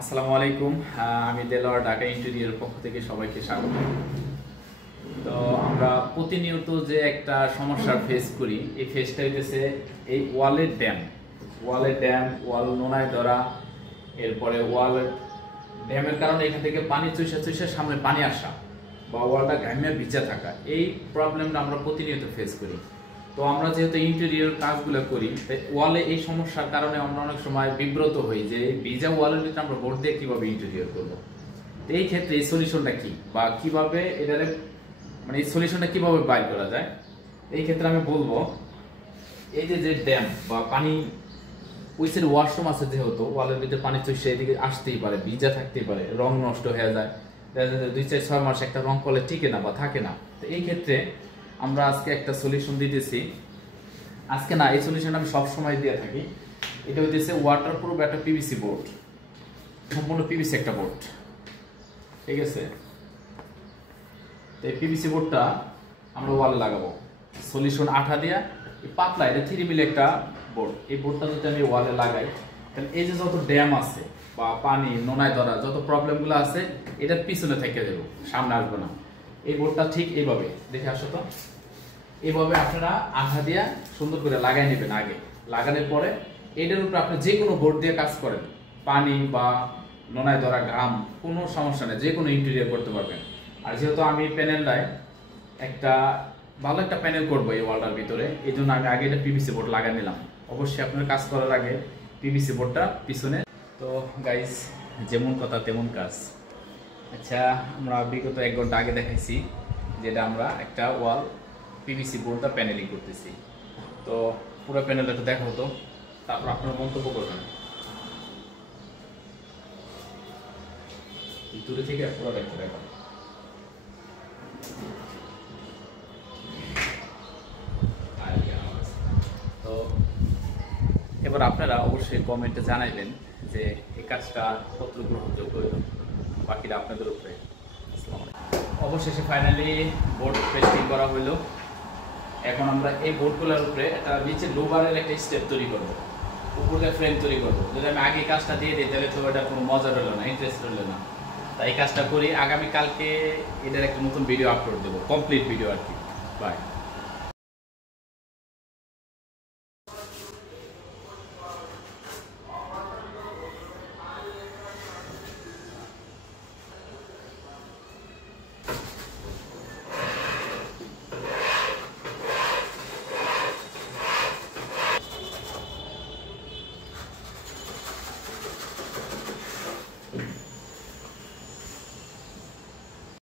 আসসালামু আলাইকুম। আমি দেলোয়ার ঢাকা ইন্টেরিয়র পক্ষ থেকে সবাইকে স্বাগত। তো আমরা প্রতিনিয়ত যে একটা সমস্যার ফেস করি, এই ফেসটা হইতেছে এই ওয়ালের ড্যাম, ওয়াল নোনায় ধরা, এরপরে ওয়ালের ড্যামের কারণে এখান থেকে পানি চুষে সামনে পানি আসা বা ওয়ালটা ঘামিয়ে ভিজা থাকা, এই প্রবলেমটা আমরা প্রতিনিয়ত ফেস করি। তো আমরা যেহেতু ইন্টেরিয়র কাজগুলো করি, ওয়ালে এই সমস্যার কারণে আমরা অনেক সময় বিব্রত হই যে ভিজা ওয়ালের ভিতরে আমরা বোর্ড দিয়ে কিভাবে ইন্টেরিয়র করবো। তো এই ক্ষেত্রে এই সলিউশনটা কি বা কিভাবে এটারে মানে এই সলিউশনটা কিভাবে বাইর করা যায়, এই ক্ষেত্রে আমি বলবো এই যে ড্যাম বা পানি উইসের ওয়াশরুম আছে, যেহেতু ওয়ালের ভিতরে পানি চুষে এদিকে আসতেই পারে, ভিজা থাকতেই পারে, রং নষ্ট হয়ে যায়, 2-4-6 মাস একটা রং করলে টিকে না বা থাকে না। তো এই ক্ষেত্রে আমরা আজকে একটা সলিউশন দিতেছি। আজকে না, এই সলিউশন আমি সব সময় দিয়ে থাকি। এটা হইতেছে ওয়াটারপ্রুফ একটা পিভিসি বোর্ড, সম্পূর্ণ পিভিসি একটা বোর্ড, ঠিক আছে। তো এই পিভিসি বোর্ডটা আমরা ওয়ালে লাগাবো সলিউশন আঠা দিয়া, পাতলা, এটা 3 মিলি একটা বোর্ড। এই বোর্ডটা যদি আমি ওয়ালে লাগাই, তাহলে এই যে যত ড্যাম আছে বা পানি নোনায় ধরা যত প্রবলেমগুলো আছে, এটার পিছনে থেকে যাবো, সামনে আসবে না। এই বোর্ডটা ঠিক এইভাবে দেখে আসো তো, এইভাবে আপনারা আঠা দিয়া সুন্দর করে লাগাই নেবেন। আগে লাগানোর পরে এটার উপরে আপনি যে কোনো বোর্ড দিয়ে কাজ করেন, পানি বা নোনায় ধরা ঘাম, কোনো সমস্যা নেই, যে কোনো ইন্টেরিয়র করতে পারবেন। আর যেহেতু আমি প্যানেলটায় একটা ভালো একটা প্যানেল করবো এই ওয়ালটার ভিতরে, এই জন্য আমি আগে এটা পিভিসি বোর্ড লাগাই নিলাম। অবশ্যই আপনার কাজ করার আগে পিভিসি বোর্ডটা পিছনে। তো গাইস, যেমন কথা তেমন কাজ। আচ্ছা, আমরা বিগত 1 ঘন্টা আগে দেখাইছি যেটা আমরা একটা ওয়াল পিভিসি বোর্ডটা প্যানেলিং করতেছি। তো পুরো প্যানেলটা একটু দেখা হতো, তারপর আপনারা মন্তব্য করবেন। দূরে থেকে পুরো দেখতে দেখা। তো এবার আপনারা অবশ্যই কমেন্টে জানাইবেন যে এই কাজটা কত গ্রহণযোগ্য হইল, বাকিটা আপনাদের উপরে। অবশেষে ফাইনালি বোর্ড পেস্টিং করা হইলো। এখন আমরা এই বোর্ডগুলোর উপরে একটা নিচে লোবারের একটা স্টেপ তৈরি করবো, উপরে ফ্রেম তৈরি করবো। যদি আমি আগে কাজটা দিয়ে দিই তাহলে তো এটা কোনো মজা রইলো না, ইন্টারেস্ট রইলো না। তাই এই কাজটা করি। আগামীকালকে এটার একটা নতুন ভিডিও আপলোড দেবো, কমপ্লিট ভিডিও আর কি। বাই।